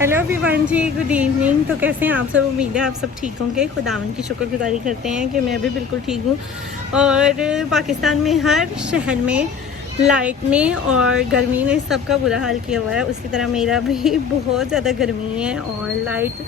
Hello everyone जी, good evening. तो कैसे हैं आप सब? उम्मीद है आप सब ठीक होंगे। खुदावन की शुक्रगुजारी करते हैं कि मैं भी बिल्कुल ठीक हूँ। और पाकिस्तान में हर शहर में लाइट ने और गर्मी ने सबका बुरा हाल किया हुआ है। उसी तरह मेरा भी बहुत ज़्यादा गर्मी है और लाइट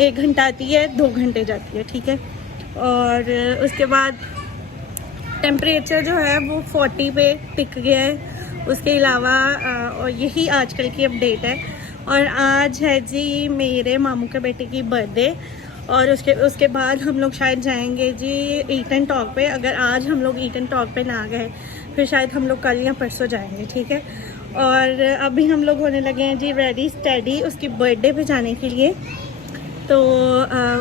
1 घंटा आती है, 2 घंटे जाती है, ठीक है। और उसके बाद टेम्परेचर जो है वो 40 पे टिक गया है। उसके अलावा और यही आजकल की अपडेट है। और आज है जी मेरे मामू के बेटे की बर्थडे और उसके बाद हम लोग शायद जाएंगे जी ईटन टॉक पे। अगर आज हम लोग ईटन टॉक पे ना गए फिर शायद हम लोग कल या परसों जाएंगे, ठीक है। और अभी हम लोग होने लगे हैं जी रेडी स्टडी उसकी बर्थडे पे जाने के लिए। तो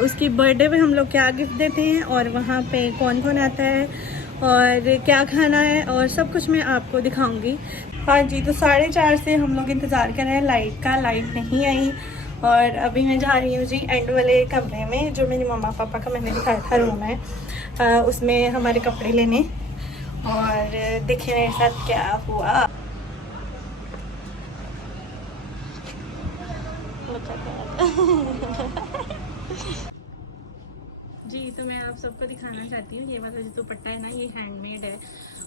उसकी बर्थडे पे हम लोग क्या गिफ्ट देते हैं और वहाँ पे कौन कौन आता है और क्या खाना है और सब कुछ मैं आपको दिखाऊंगी। हाँ जी, तो 4:30 से हम लोग इंतज़ार कर रहे हैं लाइट का। लाइट नहीं आई और अभी मैं जा रही हूँ जी एंड वाले कमरे में जो मेरी मम्मा पापा का मैंने दिखाया था रूम है, उसमें हमारे कपड़े लेने। और देखिए मेरे साथ क्या हुआ। जी, तो मैं आप सबको दिखाना चाहती हूँ ये वाला जो दुपट्टा है ना, ये हैंडमेड है।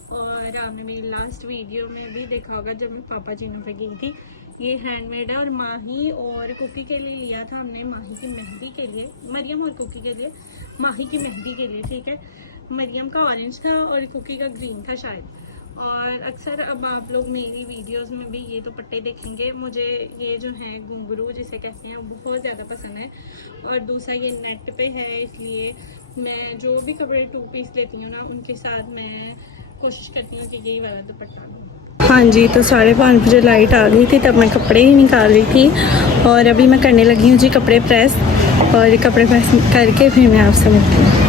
और आपने मेरी लास्ट वीडियो में भी देखा होगा जब मैं पापा जीनों पे गई थी। ये हैंडमेड है और माही और कुकी के लिए लिया था हमने, माही की मेहंदी के लिए, मरियम और कुकी के लिए, माही की मेहंदी के लिए, ठीक है। मरियम का ऑरेंज था और कुकी का ग्रीन था शायद। और अक्सर अब आप लोग मेरी वीडियोस में भी ये दुपट्टे देखेंगे। मुझे ये जो है घुंघरू जिसे कहते हैं बहुत ज़्यादा पसंद है। और दूसरा ये नेट पे है, इसलिए मैं जो भी कपड़े 2 पीस लेती हूँ ना उनके साथ मैं कोशिश करती हूँ कि यही वाला दुपट्टा लूँ। हाँ जी, तो 5:30 बजे लाइट आ गई थी, तब मैं कपड़े ही निकाल रही थी और अभी मैं करने लगी हूँ जी कपड़े प्रेस। और कपड़े प्रेस करके फिर मैं आपसे मिलती हूँ।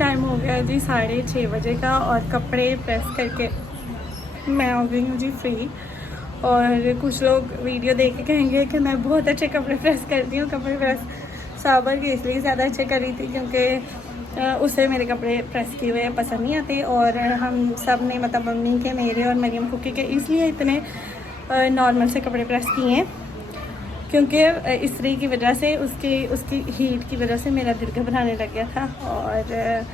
टाइम हो गया जी 6:30 बजे का और कपड़े प्रेस करके मैं हो गई हूँ जी फ्री। और कुछ लोग वीडियो देख के कहेंगे कि मैं बहुत अच्छे कपड़े प्रेस करती हूँ। कपड़े प्रेस साबर की इसलिए ज़्यादा अच्छे कर रही थी क्योंकि उसे मेरे कपड़े प्रेस किए हुए पसंद नहीं आते। और हम सब ने मतलब मम्मी के, मेरे और मरियम कुकी के इसलिए इतने नॉर्मल से कपड़े प्रेस किए हैं क्योंकि इस्त्री की वजह से उसकी हीट की वजह से मेरा दिल घबराने लग गया था। और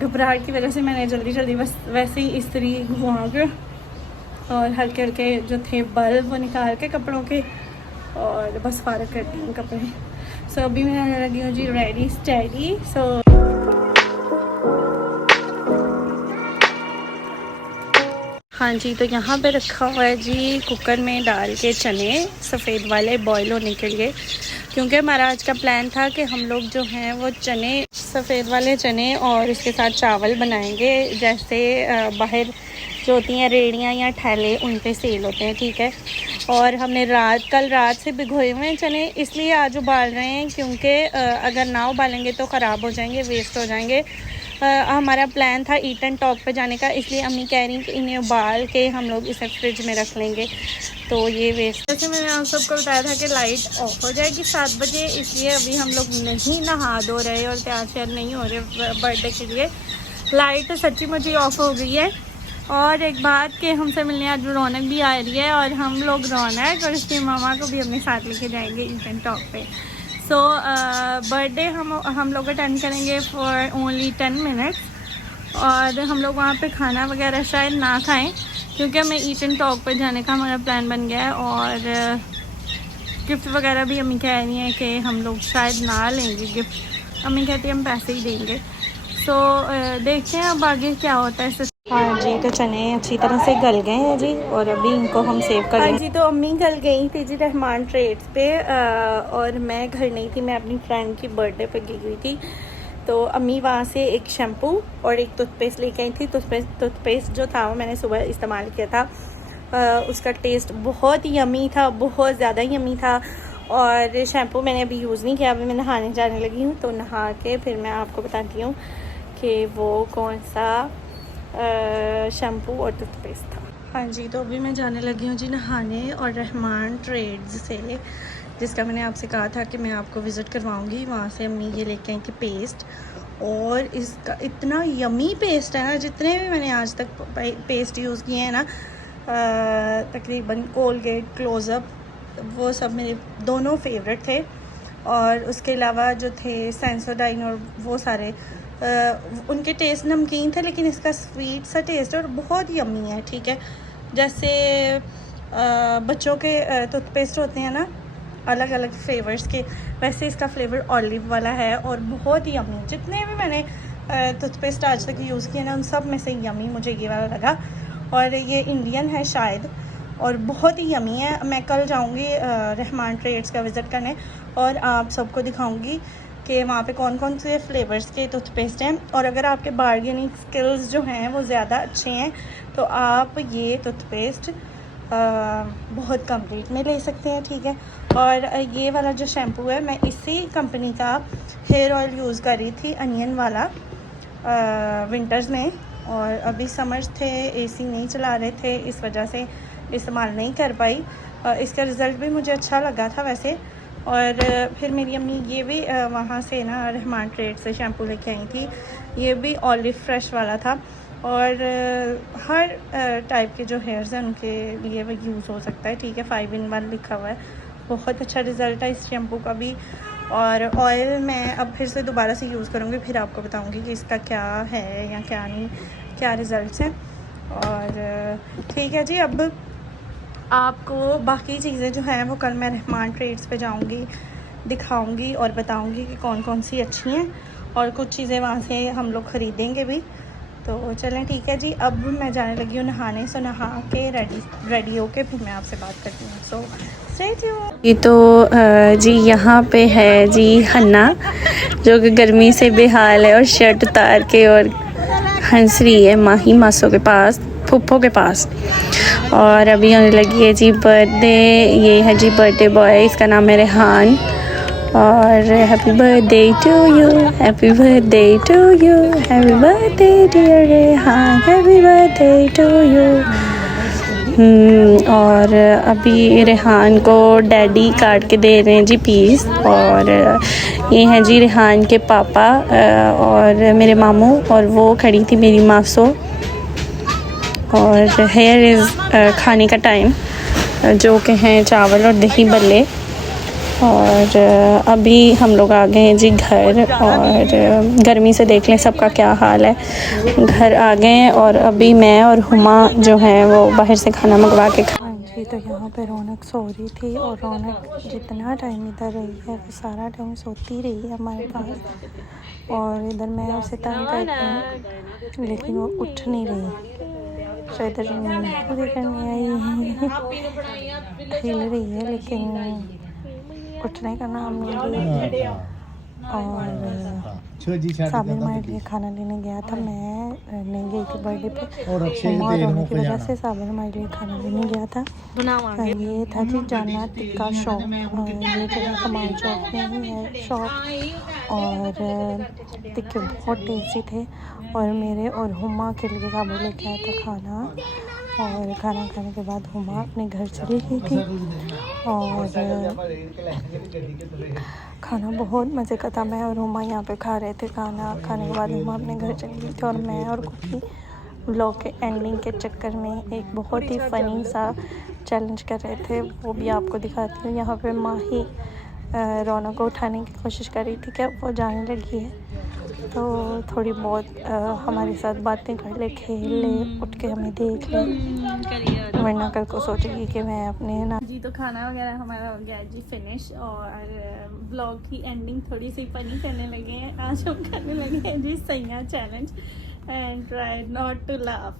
घबराहट की वजह से मैंने जल्दी जल्दी बस वैसे ही इस्त्री घुमा के और हल्के हल्के जो थे बल्ब वो निकाल के कपड़ों के और बस फारग कर दी कपड़े। सो अभी मैं आने लगी हूँ जी रेडी स्टडी। हाँ जी, तो यहाँ पे रखा हुआ है जी कुकर में डाल के चने सफ़ेद वाले बॉईल होने के लिए, क्योंकि हमारा आज का प्लान था कि हम लोग जो हैं वो चने, सफ़ेद वाले चने और उसके साथ चावल बनाएंगे जैसे बाहर जो होती हैं रेड़ियाँ या ठेले उन पे सेल होते हैं, ठीक है। और हमने कल रात से भिगोए हुए हैं चने, इसलिए आज उबाल रहे हैं क्योंकि अगर ना उबालेंगे तो ख़राब हो जाएंगे, वेस्ट हो जाएंगे। हमारा प्लान था ईटन टॉक पे जाने का, इसलिए अम्मी कह रही कि इन्हें उबाल के हम लोग इसे फ्रिज में रख लेंगे तो ये वेस्ट। जैसे मैंने आप सबको बताया था कि लाइट ऑफ हो जाएगी 7 बजे, इसलिए अभी हम लोग नहीं नहा धो रहे और तैयार श्यार नहीं हो रहे बर्थडे के लिए। लाइट सच्ची मुझी ऑफ हो गई है। और एक बात कि हमसे मिलने आज रौनक भी आ रही है और हम लोग रौनक और उसकी मामा को भी अपने साथ लेके जाएंगे ईटन टॉक पे। सो बर्थडे हम लोग अटेंड करेंगे फॉर ओनली 10 मिनट्स और हम लोग वहाँ पे खाना वगैरह शायद ना खाएं क्योंकि हमें ईटन टॉक पे जाने का हमारा प्लान बन गया है। और गिफ्ट वगैरह भी अम्मी कह रही हैं कि हम लोग शायद ना लेंगे गिफ्ट, अम्मी कहती है हम पैसे ही देंगे। सो देखते हैं अब आगे क्या होता है। हाँ जी, तो चने अच्छी तरह से गल गए हैं जी, और अभी इनको हम सेव कर लेंगे। हाँ जी, तो अम्मी गल गई थी जी रहमान ट्रेड्स पे, और मैं घर नहीं थी, मैं अपनी फ्रेंड की बर्थडे पे गई हुई थी। तो अम्मी वहाँ से एक शैम्पू और एक टूथपेस्ट लेके आई थी। टूथपेस्ट जो था वो मैंने सुबह इस्तेमाल किया था, उसका टेस्ट बहुत यमी था, बहुत ज़्यादा यमी था। और शैम्पू मैंने अभी यूज़ नहीं किया, अभी मैं नहाने जाने लगी हूँ, तो नहा के फिर मैं आपको बताती हूँ कि वो कौन सा शैम्पू और टूथपेस्ट था। हाँ जी, तो अभी मैं जाने लगी हूँ जी नहाने, और रहमान ट्रेड्स से, जिसका मैंने आपसे कहा था कि मैं आपको विज़िट करवाऊँगी, वहाँ से अम्मी ये लेके आई थी पेस्ट। और इसका इतना यमी पेस्ट है ना, जितने भी मैंने आज तक पेस्ट यूज़ किए हैं ना, तकरीबन कोलगेट, क्लोज़अप, वो सब मेरे दोनों फेवरेट थे। और उसके अलावा जो थे सेंसोडाइन और वो सारे, उनके टेस्ट नमकीन थे, लेकिन इसका स्वीट सा टेस्ट है और बहुत यम्मी है। ठीक है, जैसे बच्चों के टूथपेस्ट होते हैं ना अलग अलग फ्लेवर्स के, वैसे इसका फ्लेवर ऑलिव वाला है और बहुत ही यम्मी। जितने भी मैंने टूथपेस्ट आज तक यूज़ किए ना, उन सब में से यम्मी मुझे ये वाला लगा। और ये इंडियन है शायद, और बहुत ही यमी है। मैं कल जाऊंगी रहमान ट्रेड्स का विज़िट करने, और आप सबको दिखाऊंगी कि वहाँ पे कौन कौन से फ्लेवर्स के टूथपेस्ट हैं। और अगर आपके बार्गेनिंग स्किल्स जो हैं वो ज़्यादा अच्छे हैं, तो आप ये टूथपेस्ट बहुत कम रेट में ले सकते हैं। ठीक है, और ये वाला जो शैम्पू है, मैं इसी कंपनी का हेयर ऑयल यूज़ कर रही थी, अनियन वाला, विंटर्स में। और अभी समर्स थे, एसी नहीं चला रहे थे, इस वजह से इस्तेमाल नहीं कर पाई। इसका रिज़ल्ट भी मुझे अच्छा लगा था वैसे। और फिर मेरी अम्मी ये भी वहाँ से ना रहमान ट्रेड से शैम्पू लेके आई थी, ये भी ऑलिव फ्रेश वाला था। और हर टाइप के जो हेयर्स हैं उनके लिए वो यूज़ हो सकता है। ठीक है, 5 in 1 लिखा हुआ है, बहुत अच्छा रिज़ल्ट है इस शैम्पू का भी। और ऑयल मैं अब फिर से दोबारा से यूज़ करूँगी, फिर आपको बताऊँगी कि इसका क्या है या क्या नहीं, क्या रिज़ल्ट्स हैं। और ठीक है जी, अब आपको बाकी चीज़ें जो हैं वो कल मैं रहमान ट्रेड्स पे जाऊँगी, दिखाऊँगी और बताऊँगी कि कौन कौन सी अच्छी हैं, और कुछ चीज़ें वहाँ से हम लोग ख़रीदेंगे भी। तो चलें ठीक है जी, अब मैं जाने लगी हूँ नहाने। सो नहा के रेडी होके फिर मैं आपसे बात करती हूँ। So stay tuned. ये तो जी यहाँ पे है जी हन्ना, जो कि गर्मी से बेहाल है और शर्ट उतार के और हंस रही है माही मासों के पास, फूफो के पास। और अभी आने लगी है जी बर्थडे, ये है जी बर्थडे बॉय, इसका नाम है रेहान। और happy birthday to you, happy birthday to you, happy birthday dear Rehan, happy birthday to you. और अभी रेहान को डैडी काट के दे रहे हैं जी पीस। और ये हैं जी रेहान के पापा और मेरे मामू, और वो खड़ी थी मेरी मासो। और हेयर इज़ खाने का टाइम, जो कि हैं चावल और दही बल्ले। और अभी हम लोग आ गए हैं जी घर, और गर्मी से देख लें सबका क्या हाल है। घर आ गए हैं, और अभी मैं और हुमा जो हैं वो बाहर से खाना मंगवा के खा। हाँ जी, तो यहाँ पे रौनक सो रही थी, और रौनक जितना टाइम इधर रही है वो सारा टाइम सोती रही है हमारे पास। और इधर मैं उसे तंग करती हूँ, लेकिन वो उठ नहीं रही। तो इधर पूरी करनी आई हिल रही है, लेकिन उठने का नाम नहीं लिया। और साबिर हमारे लिए खाना लेने गया था, मैं नहीं गई थी बर्थडे पे, और होने की वजह से साबिर हमारे लिए खाना लेने गया था। ये था जी जाना टिक्का शॉप, ये जगह कमाल चौक में ही है शॉप। और टिक्के बहुत टेस्टी थे, और मेरे और हुमा के लिए साबिर लेके आया था खाना। और खाना खाने के बाद हुमा अपने घर चली गई थी। और खाना बहुत मज़े का था, मैं और हुमा यहाँ पे खा रहे थे। खाना खाने के बाद हुमा अपने घर चली गई थी, और मैं और कुकी व्लॉग के एंडिंग के चक्कर में एक बहुत ही फ़नी सा चैलेंज कर रहे थे, वो भी आपको दिखाती हूँ। यहाँ पे माही रौनक को उठाने की कोशिश कर रही थी, क्या वो जाने लगी है, तो थोड़ी बहुत हमारे साथ बातें कर ले, खेल ले, उठ के हमें देख ले, वरना कल को सोचेगी कि मैं अपने ना जी। तो खाना वगैरह हमारा हो गया जी फिनिश, और ब्लॉग की एंडिंग थोड़ी सी फनी करने लगे हैं। आज हम करने लगे हैं जी सैया challenge. and try not to laugh.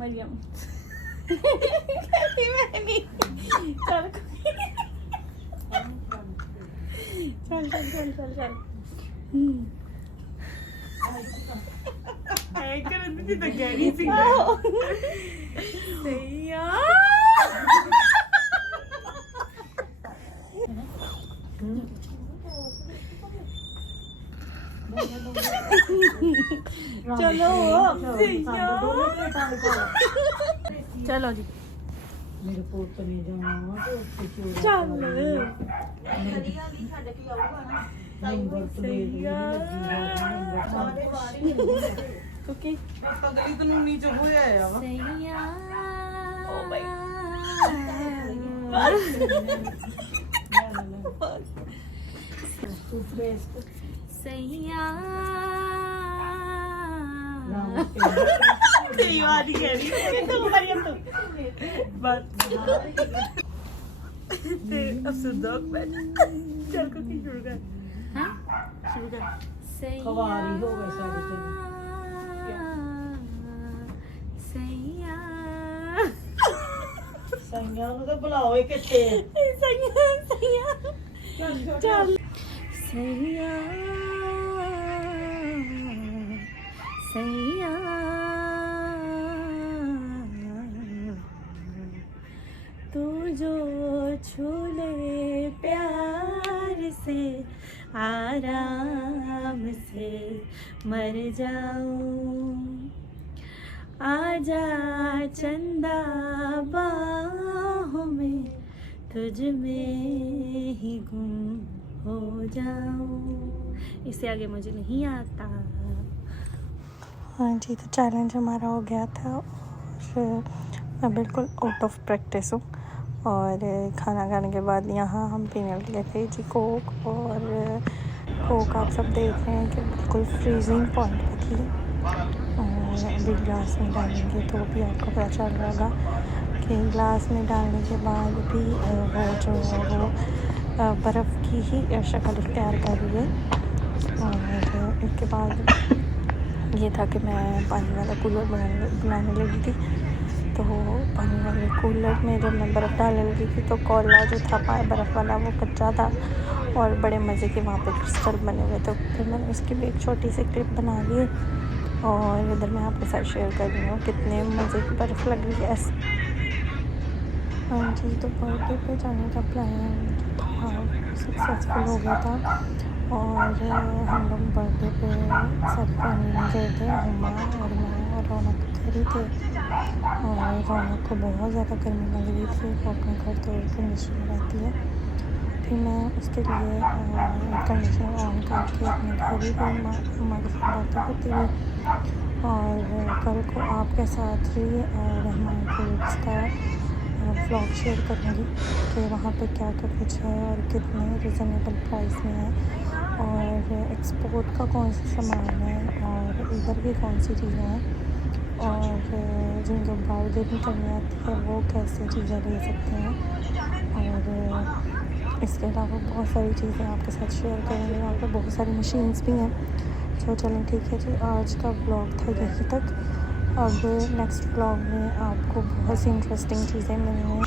Maryam कहती मैं नहीं चल चल चल चल चल चल करती तो गहरी सी सही यार चलो चलो जी मेरे पुੱਤ ਨੇ ਜਾਣਾ ਤੇ ਉੱਥੇ ਚੋਰ ਚੱਲ ਨੰਬਰ ਪਲੇਟ ਸਾਰੇ ਵਾਰੀ ਓਕੇ ਪਗੜੀ ਕਾਨੂੰਨੀ ਚ ਹੋਇਆ ਆ ਵਾ सैया ਓ ਬਾਈ ਟੂਥਪੇਸਟ सैया तेरी बात ही कह रही है तो मरियम तो बस ते अफसरदार बैठ चल को की शुरू कर हाँ शुरू कर सैया ਖਵਾਰੀ ਹੋ ਗਏ ਸਾਡੇ ਤੇ सैया ਸੰਗਿਆ ਨੂੰ ਤਾਂ ਬੁਲਾਓ ਇਹ ਕਿੱਥੇ सैया सैया चल सैया सैया तू जो छू ले प्यार से आराम से मर जाऊं आजा चंदा बाहों में तुझ में ही गुम हो जाऊं। इससे आगे मुझे नहीं आता। हाँ जी तो चैलेंज हमारा हो गया था और मैं बिल्कुल आउट ऑफ प्रैक्टिस हूँ और खाना खाने के बाद यहाँ हम पीने लगे थे जी कोक और कोक आप सब देख रहे हैं कि बिल्कुल फ्रीजिंग पॉइंट पे थी और अभी ग्लास में डालेंगे तो भी आपको पता चल रहा होगा कि ग्लास में डालने के बाद भी वो जो है वो बर्फ़ की ही शक्ल इख्तियार कर रही है। और इसके बाद ये था कि मैं पानी वाला कूलर बनाने लगी थी तो पानी वाले कूलर में जब मैं बर्फ़ डालने लगी थी तो कोला जो था बर्फ़ वाला वो कच्चा था और बड़े मज़े के वहाँ पे क्रिस्टल बने हुए तो फिर मैंने उसकी भी एक छोटी सी क्लिप बना ली और इधर मैं आपके साथ शेयर कर रही हूँ कितने मज़े की बर्फ़ लग रही है ऐसे। हाँ जी तो बर्थडे पे जाने का प्लान था सक्सेसफुल हो गया था और हम लोग बर्थडे पे सारी फैमिली गए थे हुमा और मैं और रौनक घर ही थे और रौनक को बहुत ज़्यादा गर्मी लग रही थी वो अपने घर तो एयर कंडीशनर रहती है फिर मैं उसके लिए एयर कंडीशनर ऑन करके अपने घर ही गई हुमा के साथ बातें करती हुई और कल को आपके साथ ही रहमान फूड्स का व्लॉग शेयर करूँगी कि वहाँ पे क्या क्या कुछ है और कितने रिजनेबल प्राइस में है और एक्सपोर्ट का कौन सा सामान है और इधर की कौन सी चीज़ें हैं और जिनको बार्गेनिंग करनी आती है वो कैसे चीज़ें ले सकते हैं और इसके अलावा बहुत सारी चीज़ें आपके साथ शेयर करेंगे। वहाँ पर बहुत सारी मशीन्स भी हैं। तो चलें ठीक है जी आज का व्लॉग था यहीं तक। अब नेक्स्ट व्लॉग में आपको बहुत सी इंटरेस्टिंग चीज़ें मिलेंगी।